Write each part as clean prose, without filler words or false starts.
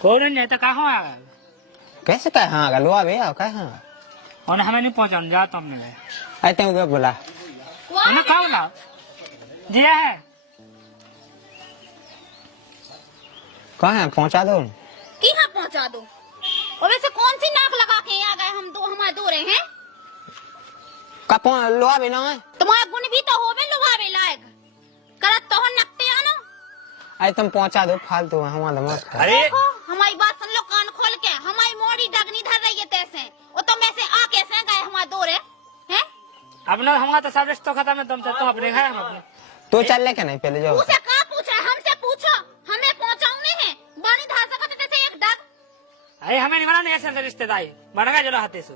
कौन नहीं तो कहाँ आ गया? कैसे कहाँ आ गया? लो भैया कहाँ? और हमें नहीं पहुँचा जा तो हमने आए तुम क्या बोला? मैंने कहा बोला जी है कहाँ है? पहुँचा दो। कहाँ पहुँचा दो? और वैसे कौन सी नाक लगा के आ गए? हम दो हमारे दो रहे हैं। कब लोहा भी ना है? तुम्हारा गुण भी तो होवे लुभावे लायक। करत तो हम नकते आनो। आए तुम पहुँचा दो फालतू है हमारा दिमाग खराब। अरे देखो हमारी बात सुन लो कान खोल के। हमारी मोड़ी डगनी धर रही है तैसे। और तुम ऐसे आ कैसे गए हमारे दो रहे हैं? अपना हमारा तो सब रिश्ता खत्म है। तुम अपने घर हम अपने तो चल ले के नहीं पहले जाओ। उसे कहाँ पूछा? हमसे पूछो। हमें पहुँचाऊंगे है बानी धार सकते जैसे एक डग। अरे हमें नहीं बना नहीं ऐसे रिश्तेदारी बन गए चलो हाथे से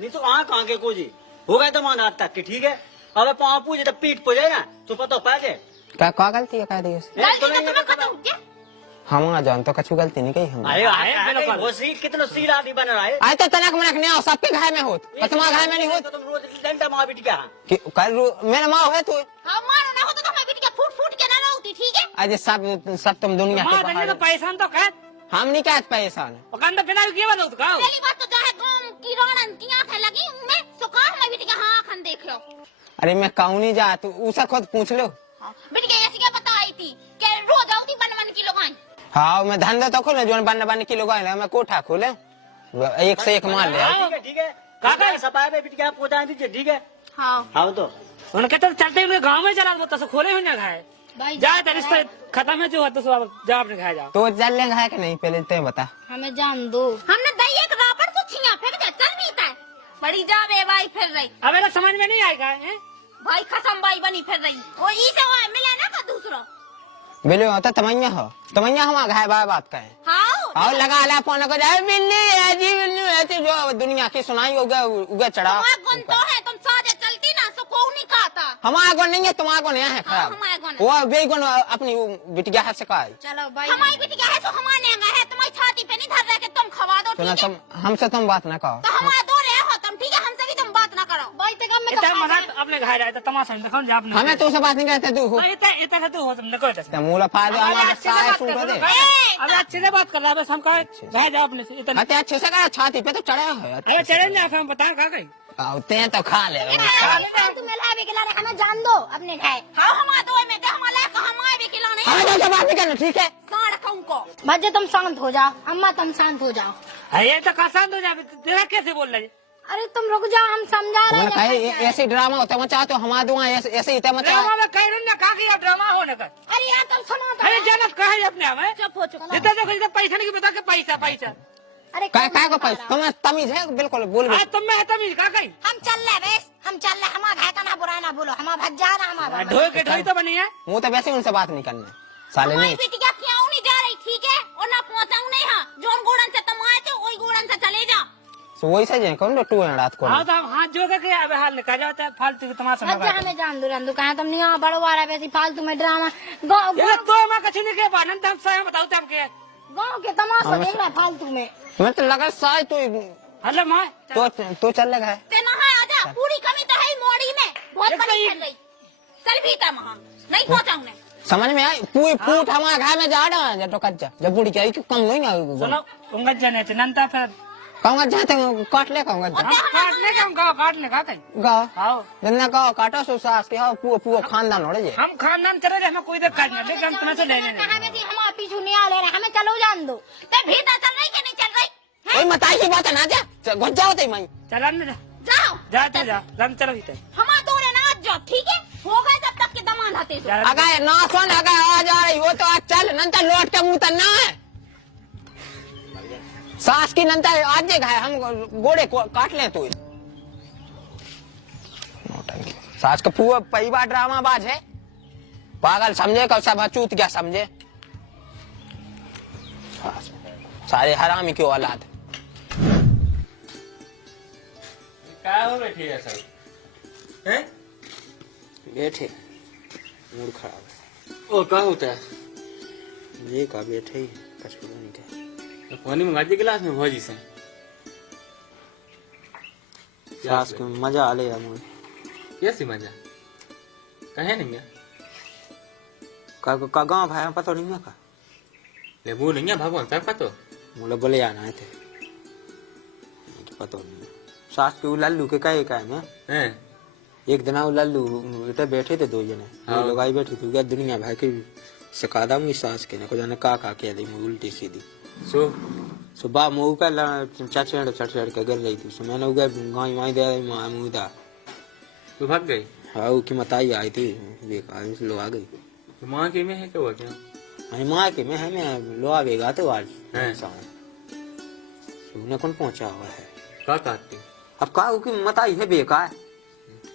नहीं तो कहाँ के कोजी हो गए तो मान रात तक के ठीक है। अब पाँव पूजे तो पीठ पूजे ना तो पता पाए क्या गलती है? क्या दी गलती तो तुम्हें पता हो क्या? हम आ जान तो कछु गलती नहीं कही हम। अरे वो सीट कितना सीट आदि बन रहा है। आए तो तनक मनक नहीं आओ सबके घर में होत तुम्हारे घर में नहीं होत। तुम रोज डंडा मार बिट क्या कल मेरा माँ है तू हाँ मारो ना हो तो हमारी बिटिया फूट फूट के ना रोती ठीक है। आज सब तुम दुनिया के बाहर तो परेशान तो कह हम नहीं कहते परेशान। और बिना किए बताओ तो कहो पहली बात तो चाहे गांव की रौनक की आंखें लगी उनमें सुखा हमारी बिटिया हाँ आंखन देख लो। अरे मैं कहूँ नहीं जा तू उसे खुद पूछ लो। बिटिया ऐसी क्या बता आई थी कि रोज आती बन की लोग आई। हाँ मैं धंधा तो खोले जो बन की लोग आए मैं कोठा खोले एक से एक मार ले। ठीक है काका सपाए पे बिट क्या पहुंचा दीजिए ठीक है। हाँ तो उनके तो चलते हुए गाँव में चला तो खोले हुए ना खाए जाए तो रिश्ते खत्म है जो है तो जा अपने खाए जाओ। तो चल लेंगे है कि नहीं पहले तो बता। हमें जान दो। हमने दही एक रापड़ तो छिया फेंक दे चल बीता है बड़ी जावे भाई फिर रही। अब मेरा समझ में नहीं आएगा भाई खसम भाई बनी फिर रही वो इसे मिले ना का दूसरा बिल्ली होता तमैया हमारा घाय बात का है। हाँ और लगा ला फोन को जाए बिल्ली है जी बिल्ली ऐसी जो दुनिया की सुनाई उगे चढ़ा गुण तो है तुम सादे चलती ना सो को नहीं कहता। हमारा गुण नहीं है तुम्हारा गुण है खराब। हमारा गुण वो बेगुण अपनी बिटिया हाथ से कहा। चलो भाई हमारी बिटिया है तो हमारे है तुम्हारी छाती पे नहीं धर रहे कि तुम खवा दो ठीक है। तुम हमसे तुम बात ना कहो। तो हमारे दो रहे हो तुम ठीक है हमसे भी तुम बात ना करो। भाई ते में इतना मजाक अपने घर आए तो तमाशा देखो जा अपने हमें तो बात नहीं करते तू इतना तू हो तुमने कोई मूला फायदा हमारा सारे सूट दे। अबे अच्छे से बात कर रहा है हम कहे भाई जा अपने से इतना अते अच्छे से करा छाती पे तो चढ़ा है। अरे चढ़े ना हम बता का कहीं आते हैं तो खा ले। तुम्हें ला भी खिलाने हमें जान दो अपने घर। हाँ हमारे दो में दे हमारे को हमारे भी खिलाने हमें तो बात नहीं करना ठीक है। साढ़ खाऊं को बच्चे तुम शांत हो जाओ। अम्मा तुम शांत हो जाओ। ये तो कसान हो जाए तेरा कैसे बोल रही अरे तुम रुक जाओ हम समझा रहे हैं। ऐसे ड्रामा होता है चाहते हो हमारे दुआ ऐसे ही मचा ड्रामा में कह रही ना का कि ड्रामा होने का। अरे यार तुम सुनो तो। अरे जनक कहे अपने हमें चुप हो चुप। जितना देखो जितना पैसा नहीं बता के पैसा पैसा अरे काय को पैसा तुम्हें तमीज है बिल्कुल बोल आज तुम में है तमीज का कहीं हम चल रहे बेस हम चल रहे हमारा घर का ना बुरा ना बोलो हमारा भज जा रहा हमारा ढोई के ढोई तो बनी है। मुँह तो वैसे उनसे बात नहीं करना साले नहीं। बिटिया क्यों नहीं जा रही ठीक है और ना पहुंचाऊं नहीं हाँ जोन गोड़न से तुम आए थे वही गोड़न से चले जाओ। तो वही से जाए कौन टू है रात को। हाँ तो हम हाथ जोड़ के अब हाल निकाल जाता है फालतू की तमाशा अच्छा हमें जान दो रंदू कहा तुम नहीं यहाँ बड़वा रहे वैसे फालतू में ड्रामा ये तो मैं कुछ नहीं के बानन हम सही बताओ तुम के गाँव के तमाशा देख रहा फालतू में। मैं तो लगा शायद हेलो माँ तो चल लगा है तेना है आजा पूरी कमी तो है ही मोड़ी में बहुत बड़ी चल रही चल भी था वहाँ नहीं पहुँचाऊंगे समझ में आई पूरी फूट हमारे घर में जा रहा है जब कच्चा जब बूढ़ी चाहिए कम नहीं ना सुनो उंगा जाने नंता फिर कहूँगा जाते काट ले कहूँगा काटने का हम काटने का कहीं गाओ आओ जितना कहो काटो सो सास के हाँ पूरा खानदान हो रहे हम खानदान चले जाए हमें कोई दिक्कत नहीं लेकिन हम तुम्हें से लेने नहीं हमारे पीछू नहीं आ ले रहे हमें चलो जान दो ते भीतर चल रही कि नहीं चल रही। वही मताई की बात है ना जा घुस जाओ ते मई चला ना जाओ जाते जा रंग चलो भीतर हमारे दो रे ना जाओ ठीक है हो गए जब तक के दमान आते सो। अगर ना सुन अगर आ जा रही हो तो आज चल नंतर लौट के मुँह तन्ना है सास की नंतर आज घाय हम गोड़े को काट ले तू सास का पूरा परिवार ड्रामा बाज है पागल समझे कब सब चूत क्या समझे सारे हरामी की औलाद। क्या हो बैठी है सब हैं? बैठे मूड खराब है और क्या होता है ये का बैठे ही कुछ पता नहीं क्या पानी मंगा दिए गिलास में भौजी से सास को मजा आ ले मुझे कैसी मजा कहे नहीं है का गाँव भाई पता नहीं है का ले वो नहीं है भगवान तक तो मुझे बोले आना थे तो पता नहीं सास के लल्लू के कहे का मैं हैं एक दिन लल्लू बेटे बैठे थे 2 जने हाँ। लोग आई बैठी थी क्या दुनिया भाई की सिखादा मुझे सास के ने को जाने का कह दी मुझे उल्टी सीधी सो सुबह मुँह का चट के गिर रही थी सो मैंने उगे गाय वाई दे मुदा तू भाग गई हाँ उसकी मताई आई थी बेकार लोग आ गई तो माँ के में है क्या हुआ क्या अरे माँ के में है मैं लो आवेगा तो आज हैं। उन्हें कौन पहुंचा हुआ है का काटते अब का की मताई है बेकार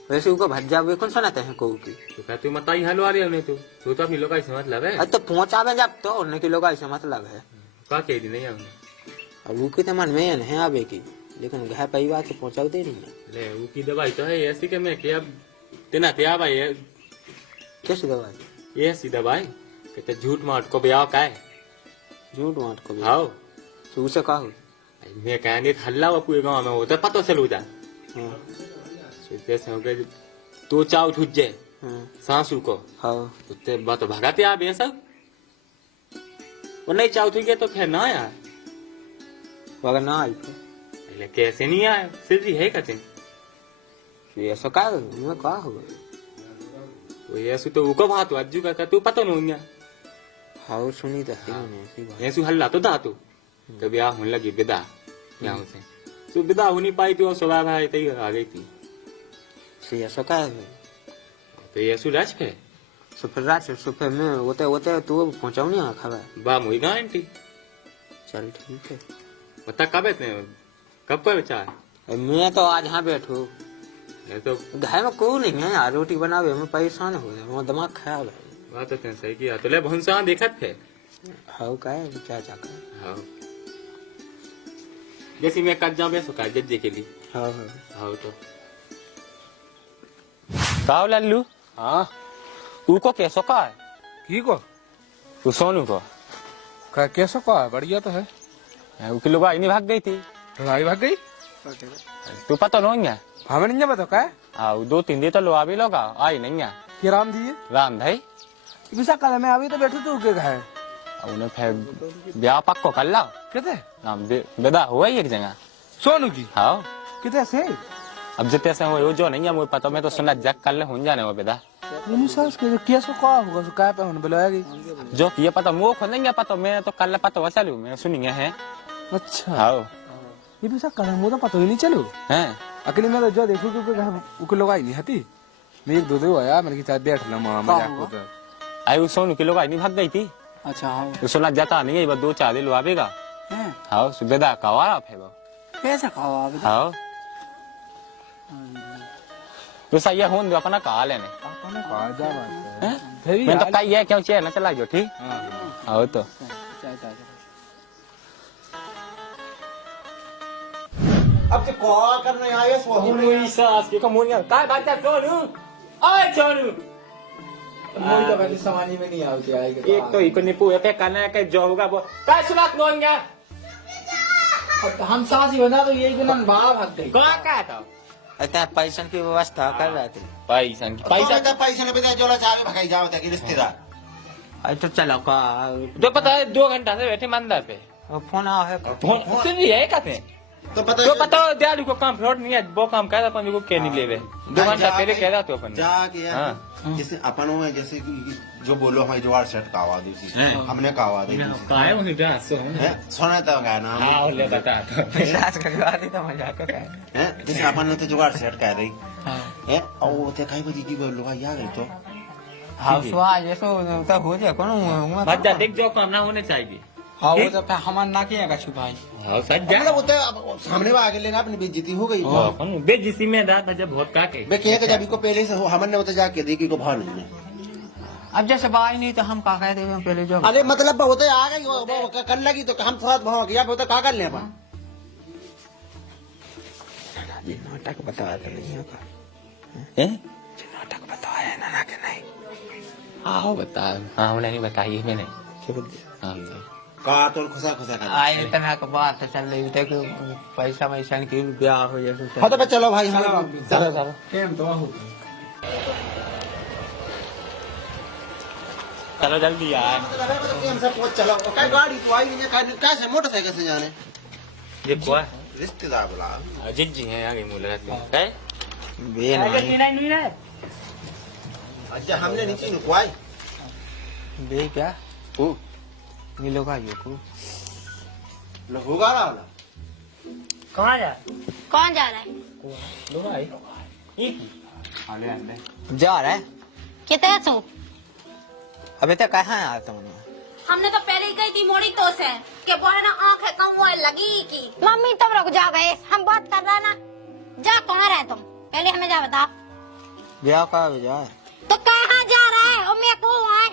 वैसे उनको भज्जा वे कौन सुनाते हैं को की तो क्या तू मताई हलो आ रही है तू तू तो अपनी लोग ऐसे मतलब है अरे तो पहुंचावे जब तो उन्हें की लोग ऐसे मतलब है का कह दी नहीं हमने अब वो के मन में है आवे की लेकिन घर परिवार से पहुंचा दे रही है ले वो की दवाई तो है ऐसी के मैं क्या तेना क्या भाई है कैसे दवाई ये ऐसी दवाई कहते झूठ माट को ब्याह का है झूठ माट को भी आओ तो उसे कहा मैं कह नहीं हल्ला हुआ पूरे गाँव में होता पता चलो जा हाँ जैसे हो गए तो चाव ठूट जाए हाँ सांसू को हाँ तो बात भगाते आप ये सब और नहीं चाव ठूट गए तो खैर ना यार वगैरह ना आई पहले कैसे नहीं आया सिर्फ है कहते फिर ऐसा का मैं कहा होगा तो ऐसे तो उको बात हुआ अज्जू का तू पता नहीं हाँ सुनी तो है मैंने ऐसी बात ऐसे हल्ला तो था तू कभी आ होने लगी विदा यहाँ से तो विदा हो नहीं पाई थी और सुबह भाई तई आ गई थी से ऐसा का है तो ये सुराज पे सो फिर रात सो फिर मैं होते तो पहुंचाऊ नहीं खबर बा मुई गा आंटी चल ठीक है बता कब इतने कब का विचार मैं तो आज यहाँ बैठू ये तो घर में कोई नहीं है यार रोटी बनावे में परेशान हो गया मेरा दिमाग खराब है बात तो सही किया तो ले भुनसा देखत थे हाँ का है चाचा का हाँ जैसे मैं कट जाऊँ बेसो काज देखे ली हाँ हाँ हाँ तो काव लल्लू हाँ उको कैसो का है की को तू सोनू को कैसा को है बढ़िया तो है उसकी लोग आई नहीं भाग गई थी लड़ाई भाग गई तू पता नहीं है हमें नहीं बता का है हाँ 2-3 दिन तो लो अभी लोग आई नहीं है ये राम जी राम भाई विशा कल मैं अभी तो बैठू तू के घर उन्हें फिर ब्याह पक्को कर ला कितने नाम विदा हुआ ही एक जगह सोनू की हाँ कितने से अब जितने से हुए जो नहीं है मुझे पता मैं तो सुना जग कर ले हो जाने वो विदा सास के कैसा का होगा सो काय पे होने बुलाएगी जो ये पता मुँह खोल नहीं पता मैं तो कल पता वैसा लू मैं सुनी है अच्छा हाँ ये विशा कल मुझे पता ही नहीं चलो हैं अकेले मैं तो जो देखू क्योंकि घर उके लोग आई नहीं हती मैं एक दो आया मैंने कहा बैठ ला मजाक होता आई सोनू की लोग आई नहीं भाग गई थी अच्छा हाँ तो सुना जाता नहीं है बस 2-4 दिन आवेगा हाँ विदा कवारा फिर कैसा खावा हाँ तो सही है होन दो अपना कहा लेने अपने कहा जा बात है मैं तो कही है क्यों चाहिए ना चला जो ठीक हाँ तो अब तो कॉल करने आए सास के कमोनिया काय बात है सोनू आए सोनू मोई तो पहले समानी में नहीं आती आएगी एक तो इको निपु पे करना है जो होगा वो काय सुनात नोंगा हम सासी बना तो यही गुना बाहर भाग गई का का था अतः पैसा की व्यवस्था कर रहे थे पैसा पैसे ने बताया जोला चाहे भगाई जाओ तक रिश्तेदार अरे तो चलो का तो पता है 2 घंटा से बैठे मंदा पे फोन आओ है फोन सुन रही है कहते तो पता तो पता दियालु को काम फ्रॉड नहीं है वो काम कहता अपन को क्या नहीं लेवे 2 घंटा पहले कह रहा तो अपन जाके हाँ। जैसे अपन हो जैसे जो बोलो हमारी जुगाड़ सेट का आवाज दूसरी हमने का आवाज काय उन्हें डांस सुना तो गाना हां ले बता तो विश्वास करके आती तो मजाक का है जैसे अपन ने तो जुगाड़ सेट कर रही है और वो ते कई बजी की बोलो भाई आ गई तो हाँ सुहा जैसो तो हो जाए कौन बच्चा देख जो काम ना होने चाहिए हाँ वो तो हमार ना किया का छुपाई हां सच जा मतलब वो तो सामने में आगे लेना अपनी बेइज्जती हो गई अपन बेजिसी में दांत बजा बहुत काटे मैं कह के जब को पहले से हमने वो तो जाके देखी को भाव नहीं है अब जैसे बाई नहीं तो हम का कहते हैं पहले जो अरे मतलब होते आ गई वो कर लगी तो हम थोड़ा भाव किया तो का कर ले अपन नाटक बताया था नहीं का हैं नाटक बताया है ना के नहीं आओ बता हां उन्हें नहीं बताई मैंने क्या बोल हां का तो खुशा खुशा कर आए इतना का बात चल रही थी कि पैसा वैसा की ब्याह हो जैसे हाँ तो चलो भाई चलो केम तो हो चलो जल्दी यार। हमसे पहुंच चलो क्या गाड़ी तो आई नहीं कैसे मोटरसाइकिल से जाने ये क्या रिश्तेदार बुला अजीत जी हैं आगे मुझे लगता है बे नहीं अच्छा हमने नीचे नुकवाई बे क्या ओ ये लोग आइयो को होगा ना कहाँ जा कौन जा रहा है? आले आले जा रहा है कितने सो? अबे तक कहाँ आया तुमने हमने तो पहले ही कही थी मोड़ी तो से कि बोले ना आंखें कम हुआ लगी की। मम्मी तुम रुक जाओ गए, हम बात कर रहे ना। जा कहाँ रहे तुम, पहले हमें जा बताओ। ब्याह का जा तो कहाँ जा रहा है? और मैं को आए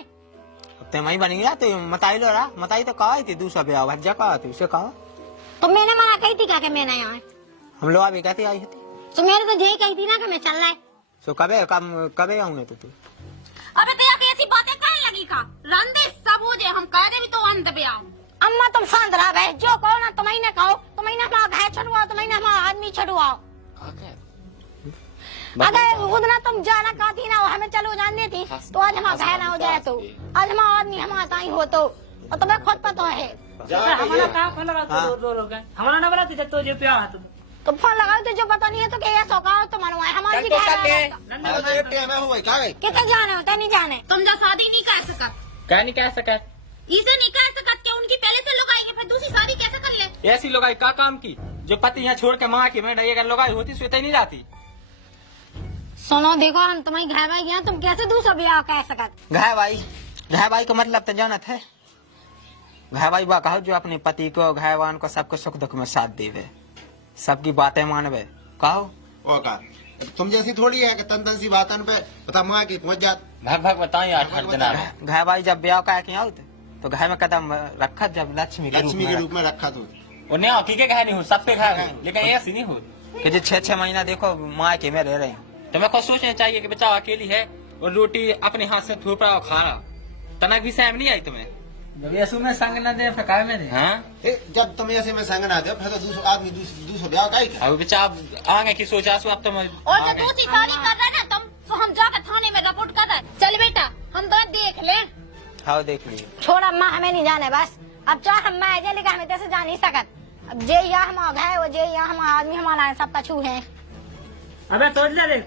ते मई बनी गया तो मताई लो रहा मताई तो कहा थी दूसरा ब्याह भज्जा कहा थी उसे कहा तो मैंने मना कही थी क्या कि मैं नहीं आए? हम लोग अभी कहते आई थी तो मैंने तो यही कही थी ना कि मैं चलना है। तो कबे आऊंगे तो तू अबे तेरा कैसी बातें कहने लगी का? रंदे सब हो जाए, हम कह दे भी तो अंत पे आओ। अम्मा तुम शांत रहा बे, जो कहो ना तुम्हें ना कहो, तुम्हें ना हमारा घर छुड़वाओ, तुम्हें ना हमारा आदमी छुड़वाओ। अगर उतना तुम जाना कहती ना हमें चलो जानने थी तो आज हमारा घर ना हो जाए, तो आज हमारा आदमी हमारा ताई हो तो और तुम्हें खुद पता है। हमारा कहाँ फोन लगा दो लोग हैं, हमारा ना बोला तो जो प्यार है तो फोन लगाओ तो जो पता नहीं है तो क्या सौगाओ तो मनवाए हमारे भी कितने जाने होते नहीं जाने। तुम जो शादी नहीं कर सकत, क्या नहीं कह सका इसे नहीं कर सकत कि उनकी पहले से लोग आएंगे फिर दूसरी शादी कैसे कर ले? ऐसी लोगाई का काम की जो पति यहाँ छोड़ के माँ की मैं अगर लोगाई होती स्वेता नहीं जाती। सुनो देखो हम तुम्हारी घर में गया, तुम कैसे दूसरा ब्याह कह सकत? घाय भाई का मतलब तो जानत है घाय भाई बा कहो जो अपने पति को घायवान को सबको सुख दुख में साथ देवे सबकी बातें मानवे कहो ओ का तुम जैसी थोड़ी है कि तन सी बातन पे पता माँ की पहुंच जात भग बताओ यार हर दिन घाय भाई जब ब्याह का के आओ तो घर में कदम रखा जब लक्ष्मी के रूप में रखा तू उन्हें हकीके कहा नहीं हो सब पे खाए लेकिन ऐसी नहीं हो कि जो 6 महीना देखो माँ के में रह रहे हैं तो मैं खुद सोचना चाहिए कि बच्चा अकेली है और रोटी अपने हाथ से थोप रहा और खा रहा तनक भी सहम नहीं आई तुम्हें में संग न दे फकाए में दे। हाँ जब तुम ऐसे में संग ना दे फिर तो दूसरा आदमी दूसरा ब्याह का ही अब बच्चा आगे की सोचा सो अब तुम और जो दूसरी शादी कर रहा है ना तुम तो हम जाकर थाने में रिपोर्ट कर रहे। चल बेटा हम तो देख ले। हाँ देख लीजिए छोड़ अम्मा हमें नहीं जाने बस, अब चाहे हम मैं जाए लेकिन हमें तैसे जा नहीं सकत। अब जे यहाँ हमारा घर वो जे यहाँ हमारा आदमी हमारा सब कछू है। अबे सोच ले देख,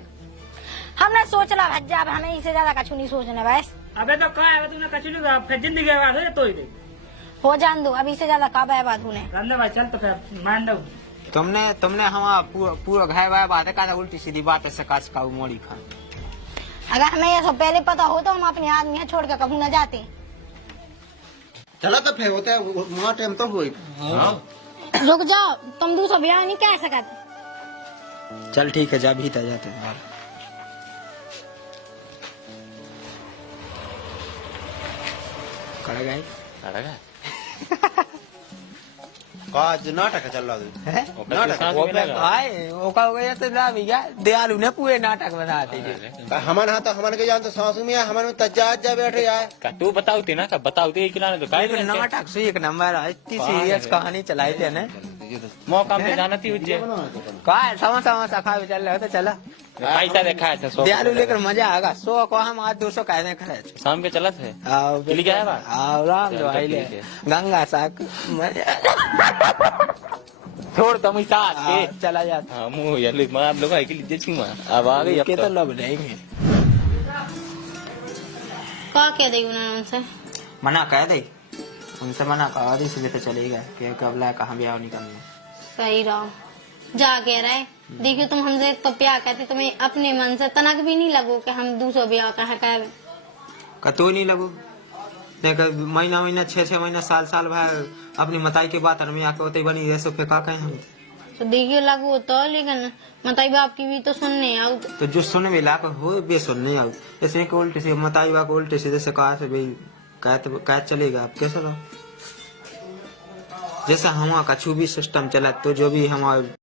हमने सोच ला भज्जा, अब हमें इससे ज्यादा कछू नहीं सोचना बस। अबे तो कहा है तुमने कचू नहीं फिर जिंदगी बर्बाद हो जाए तो ही दे हो जान दो, अब इससे ज्यादा कब है बात होने। रंदे भाई चल तो फिर मान दो। तुमने हमारा पूरा घाय वाय बात है उल्टी सीधी बात है सकाश का मोड़ी खा अगर हमें ये सब पहले पता हो तो हम अपने आदमी छोड़ कर कभी न जाते। चला तो फिर होता है वहाँ टाइम तो हुई रुक जाओ, तुम दूसरा ब्याह नहीं कह सकत। चल ठीक है जा भीतर जाते हैं कड़ा गए आज नाटक चल रहा है ओका हो गया तो ना भी गया दयालु ने पूरे नाटक बनाते हमारे हाथ हमारे के जान तो सासू में हमारे तज्जाज जा बैठे आए तू बताओ ना बताओ तो नाटक से एक नंबर है इतनी सीरियस कहानी चलाई थे ने मौका पे जाना थी उज्जै का समोसा खा चल रहे हो तो चला पैसा देखा है दयालु लेकर मजा आएगा 100 को हम आज 200 कहने खड़े शाम के चलत है चली क्या है आओ राम जो आई ले गंगा साक छोड़ तुम साथ के चला जाता हाँ मुँह यार मैं आप लोग के लिए छी अब आ गई के तो लब रहेंगे क्या कह देगी उन्होंने उनसे? मना कह दे उनसे मना कर इसलिए तो चलेगा क्योंकि अब ला कहाँ ब्याह नहीं करना सही रहो जा कह रहे। देखिए तुम हमसे तो प्यार करते, तुम्हें अपने मन से तनक भी नहीं लगो कि हम दूसरा ब्याह कह तो नहीं लगो देख महीना 6 महीना साल भाई अपनी मताई के बात में आके होते बनी जैसे फिर का कहें हम तो देखिए लगो तो, लेकिन मताई बाप की भी तो सुनने आओ तो जो सुन में लाकर हो बे सुनने आओ जैसे कि उल्टे से मताई बाप उल्टे से जैसे कहा से भाई कह चलेगा आप कैसे रहो जैसा हमारा कछु भी सिस्टम चला तो जो भी हमारा